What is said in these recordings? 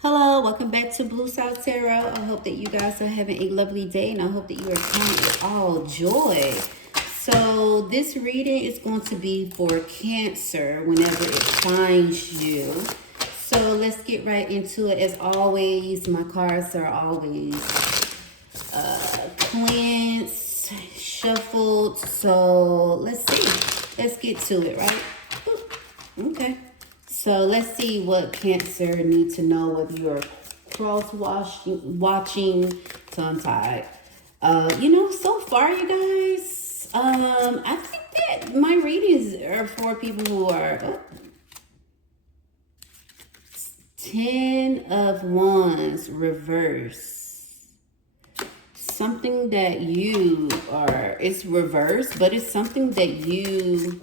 Hello, welcome back to Blue South Tarot. I hope that you guys are having a lovely day and I hope that you are counting all joy. So this reading is going to be for Cancer whenever it finds you. So let's get right into it. As always, my cards are always cleansed, shuffled. So let's see. Let's get to it, right? Okay. So let's see what Cancer need to know, whether you're watching, tongue-tied. So far, you guys, I think that my readings are for people who are 10 of Wands reverse. Something that you are, it's reversed, but it's something that you,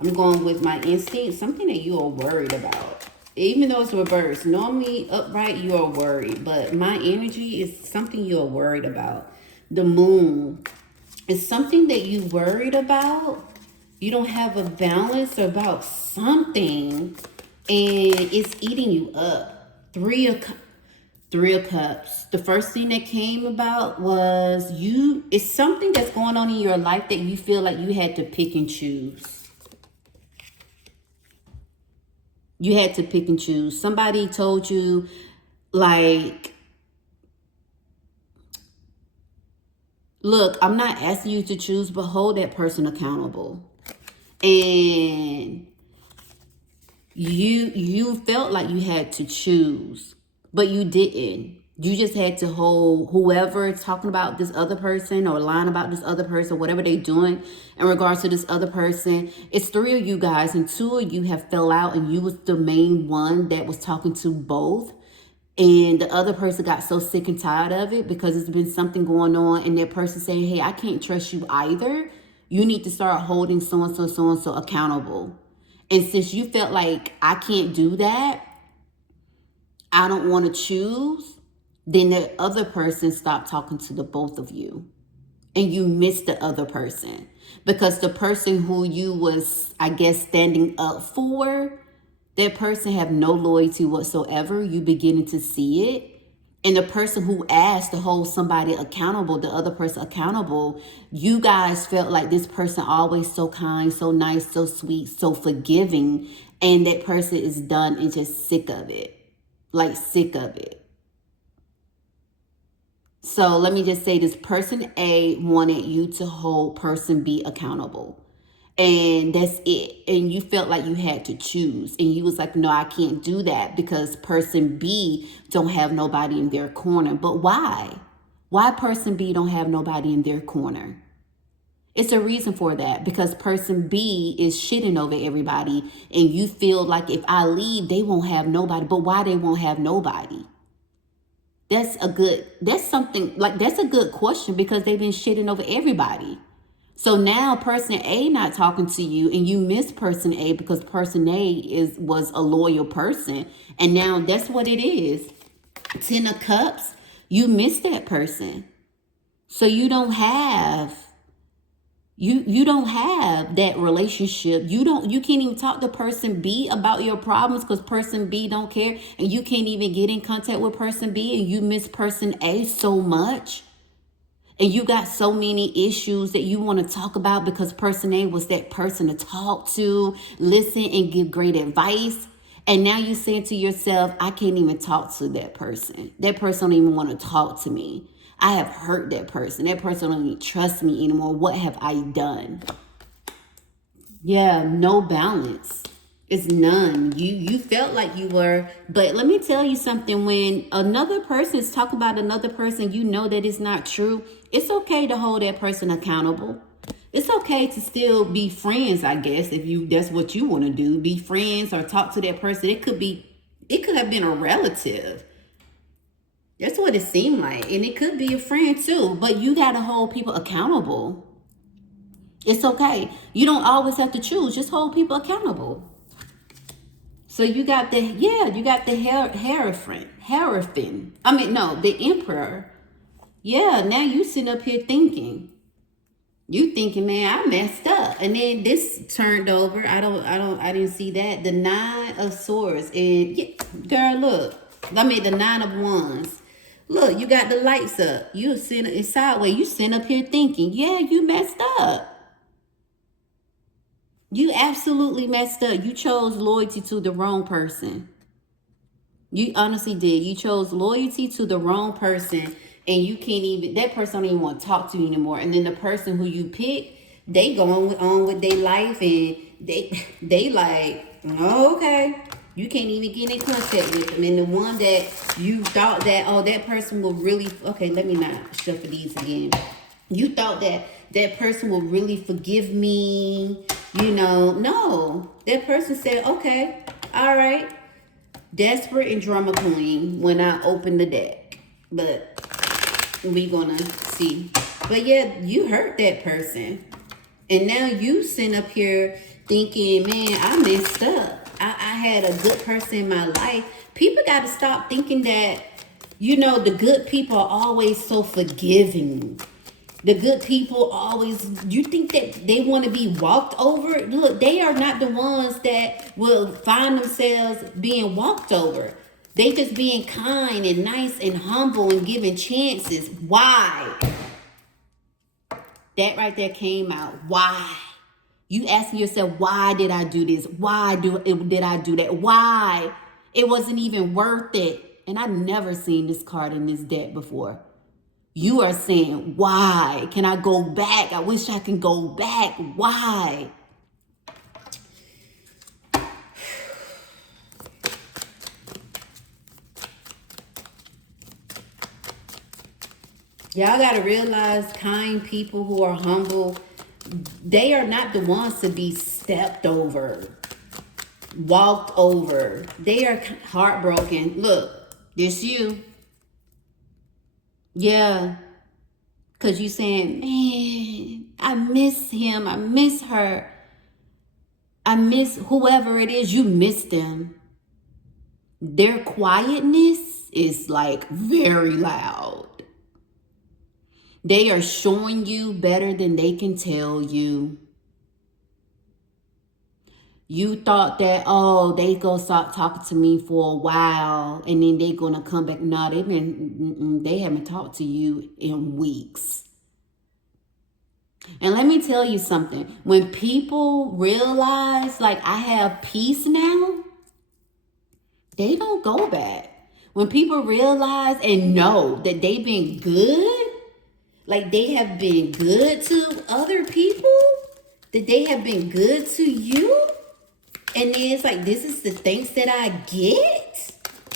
I'm going with my instinct, something that you are worried about. Even though it's reversed, normally upright, you are worried. But my energy is something you are worried about. The moon is something that you worried about. You don't have a balance about something. And it's eating you up. Three of Cups. The first thing that came about was it's something that's going on in your life that you feel like you had to pick and choose. You had to pick and choose. Somebody told you, like, look, I'm not asking you to choose, but hold that person accountable. And you felt like you had to choose, but you didn't. You just had to hold whoever is talking about this other person or lying about this other person, whatever they're doing in regards to this other person. It's three of you guys and two of you have fell out and you was the main one that was talking to both. And the other person got so sick and tired of it because it's been something going on and that person saying, hey, I can't trust you either. You need to start holding so-and-so accountable. And since you felt like I can't do that, I don't want to choose, then the other person stopped talking to the both of you. And you missed the other person. Because the person who you was, I guess, standing up for, that person have no loyalty whatsoever. You beginning to see it. And the person who asked to hold somebody accountable, the other person accountable, you guys felt like this person always so kind, so nice, so sweet, so forgiving. And that person is done and just sick of it. Like sick of it. So let me just say this. Person A wanted you to hold person B accountable. And that's it. And you felt like you had to choose. And you was like, no, I can't do that because person B don't have nobody in their corner. But why? Why person B don't have nobody in their corner? It's a reason for that. Because person B is shitting over everybody. And you feel like if I leave, they won't have nobody. But why they won't have nobody? That's a good question because they've been shitting over everybody. So now person A not talking to you and you miss person A because person A was a loyal person. And now that's what it is. 10 of Cups, you miss that person. So you don't have that relationship. You can't even talk to person B about your problems because person B don't care. And you can't even get in contact with person B and you miss person A so much. And you got so many issues that you want to talk about because person A was that person to talk to, listen, and give great advice. And now you're saying to yourself, I can't even talk to that person. That person don't even want to talk to me. I have hurt that person. That person don't even trust me anymore. What have I done? Yeah, no balance. It's none. You felt like you were, but let me tell you something. When another person is talking about another person, you know that it's not true. It's okay to hold that person accountable. It's okay to still be friends, I guess, if that's what you want to do. Be friends or talk to that person. It could have been a relative. That's what it seemed like. And it could be a friend too. But you got to hold people accountable. It's okay. You don't always have to choose. Just hold people accountable. So you got the Hierophant. I mean, no, the Emperor. Yeah, now you sitting up here thinking. You thinking, man, I messed up. And then this turned over. I didn't see that. The 9 of Swords. And yeah, girl, look. I mean, the 9 of Wands. Look, you got the lights up. You sitting it's sideways. You sitting up here thinking, yeah, you messed up. You absolutely messed up. You chose loyalty to the wrong person. You honestly did. You chose loyalty to the wrong person, and you can't even, that person don't even want to talk to you anymore. And then the person who you pick, they going on with their life, and they like, oh, okay. You can't even get in contact with them. And the one that you thought that, oh, that person will really, okay, let me not shuffle these again. You thought that that person will really forgive me, no. That person said, okay, all right. Desperate and drama queen when I open the deck. But we gonna see. But yeah, you hurt that person. And now you sitting up here thinking, man, I messed up. I had a good person in my life. People got to stop thinking that, the good people are always so forgiving. The good people always, you think that they want to be walked over? Look, they are not the ones that will find themselves being walked over. They just being kind and nice and humble and giving chances. Why? That right there came out. Why? You asking yourself, why did I do this? Why did I do that? Why? It wasn't even worth it. And I've never seen this card in this deck before. You are saying, why? Can I go back? I wish I can go back. Why? Y'all got to realize kind people who are humble, they are not the ones to be stepped over, walked over. They are heartbroken. Look, this you. Yeah. Because you saying, man, I miss him. I miss her. I miss whoever it is. You miss them. Their quietness is like very loud. They are showing you better than they can tell you. You thought that, oh, they go stop talking to me for a while and then they gonna come back. No, they haven't talked to you in weeks. And let me tell you something. When people realize, like, I have peace now, they don't go back. When people realize and know that they've been good, like they have been good to other people, that they have been good to you, and then it's like, this is the thanks that I get?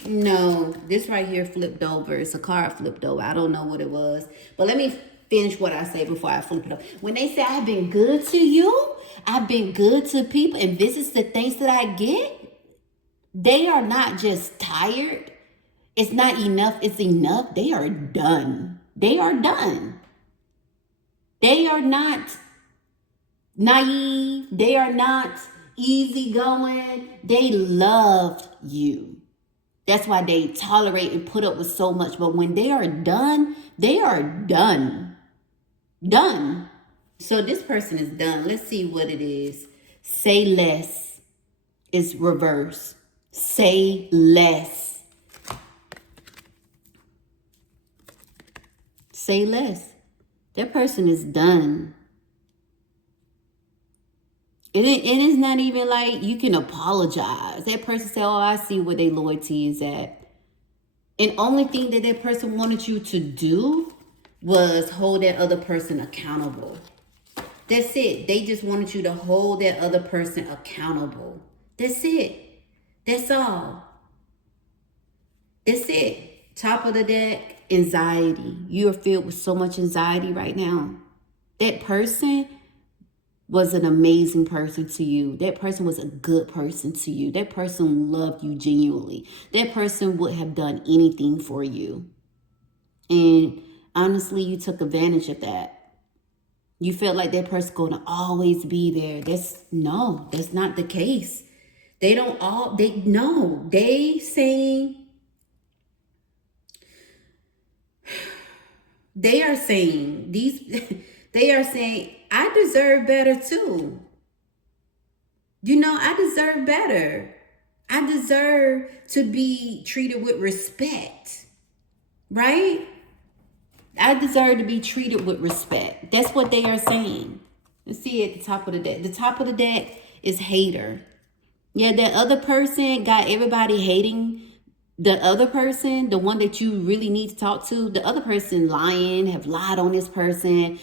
No, this right here flipped over. It's a card flipped over. I don't know what it was. But let me finish what I say before I flip it up. When they say, I've been good to you, I've been good to people, and this is the thanks that I get, they are not just tired. It's not enough. It's enough. They are done. They are done. They are not naive. They are not easygoing. They loved you. That's why they tolerate and put up with so much. But when they are done, they are done. Done. So this person is done. Let's see what it is. Say less is reverse. Say less. Say less. That person is done. It is not even like you can apologize. That person said, oh, I see where their loyalty is at. And only thing that that person wanted you to do was hold that other person accountable. That's it. They just wanted you to hold that other person accountable. That's it. That's all. That's it. Top of the deck, anxiety. You are filled with so much anxiety right now. That person was an amazing person to you. That person was a good person to you. That person loved you genuinely. That person would have done anything for you. And honestly, you took advantage of that. You felt like that person's going to always be there. That's not the case. They are saying, I deserve better too. I deserve better. I deserve to be treated with respect, right? I deserve to be treated with respect. That's what they are saying. Let's see at the top of the deck. The top of the deck is hater. Yeah, that other person got everybody hating the other person, the one that you really need to talk to. The other person lying, have lied on this person.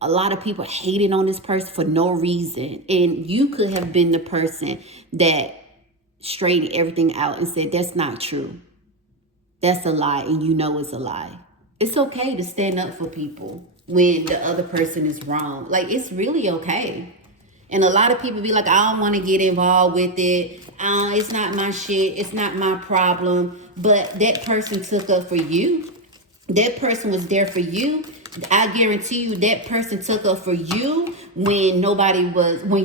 A lot of people hated on this person for no reason. And you could have been the person that straightened everything out and said, that's not true. That's a lie, and you know it's a lie. It's okay to stand up for people when the other person is wrong. Like, it's really okay. And a lot of people be like, I don't want to get involved with it. It's not my shit. It's not my problem. But that person took up for you. That person was there for you. I guarantee you that person took up for you when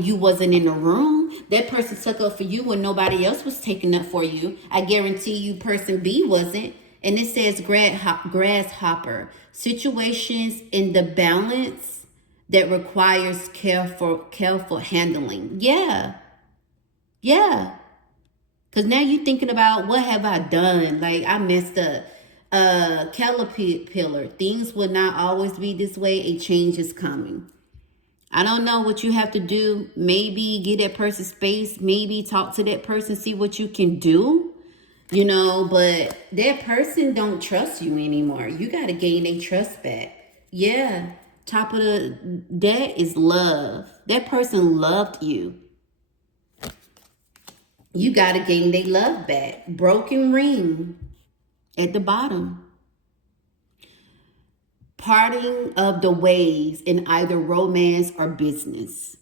you wasn't in the room. That person took up for you when nobody else was taking up for you. I guarantee you person B wasn't. And it says grasshopper. Situations in the balance that requires careful handling. Yeah. Yeah. Because now you're thinking about, what have I done? Like, I messed up. Caterpillar. Things will not always be this way. A change is coming. I don't know what you have to do. Maybe get that person space. Maybe talk to that person. See what you can do. You know, but that person don't trust you anymore. You got to gain their trust back. Yeah. Top of the deck is love. That person loved you. You got to gain their love back. Broken ring at the bottom. Parting of the ways in either romance or business.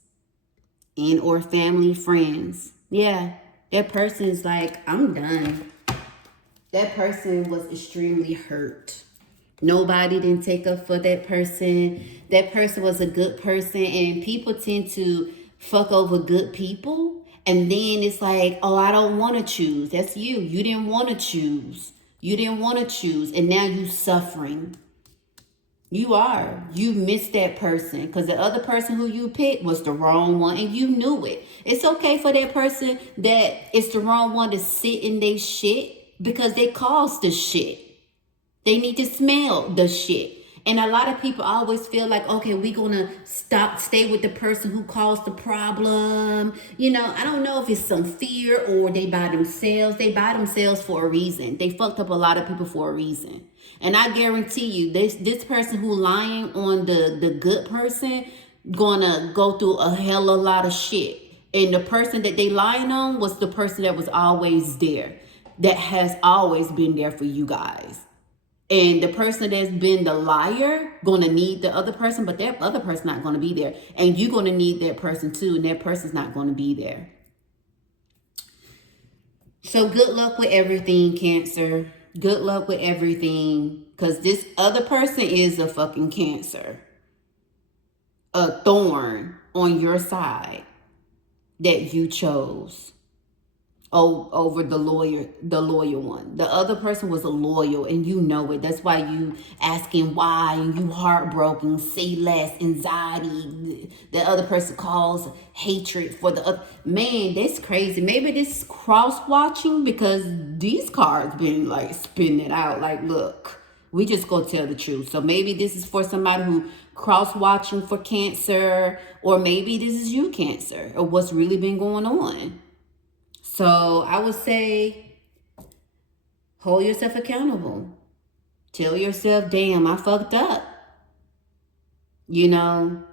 And or family, friends. Yeah. That person is like, I'm done. That person was extremely hurt. Nobody didn't take up for that person. That person was a good person. And people tend to fuck over good people. And then it's like, oh, I don't want to choose. That's you. You didn't want to choose. You didn't want to choose. And now you suffering. You are. You missed that person. Because the other person who you picked was the wrong one. And you knew it. It's okay for that person that it's the wrong one to sit in their shit. Because they caused the shit. They need to smell the shit. And a lot of people always feel like, okay, we're going to stay with the person who caused the problem. You know, I don't know if it's some fear or they by themselves. They by themselves for a reason. They fucked up a lot of people for a reason. And I guarantee you, this person who lying on the good person gonna go through a hell of a lot of shit. And the person that they lying on was the person that was always there. That has always been there for you guys. And the person that's been the liar gonna need the other person, but that other person not gonna be there. And you're gonna need that person too, and that person's not gonna be there. So good luck with everything, Cancer. Good luck with everything. Because this other person is a fucking Cancer. A thorn on your side that you chose. Over the loyal one. The other person was a loyal, and you know it. That's why you asking why, and you heartbroken, say less, anxiety. The other person calls hatred for the other. Man, that's crazy. Maybe this cross-watching, because these cards been like spinning it out. Like, look, we just gonna tell the truth. So maybe this is for somebody who cross-watching for Cancer, or maybe this is you, Cancer, or what's really been going on. So I would say, hold yourself accountable. Tell yourself, damn, I fucked up. You know,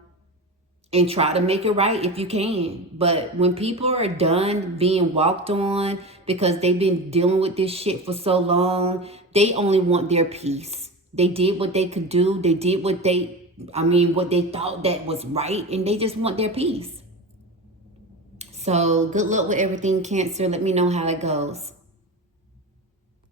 and try to make it right if you can. But when people are done being walked on because they've been dealing with this shit for so long, they only want their peace. They did what they could do. They did what they thought that was right, and they just want their peace. So good luck with everything, Cancer. Let me know how it goes.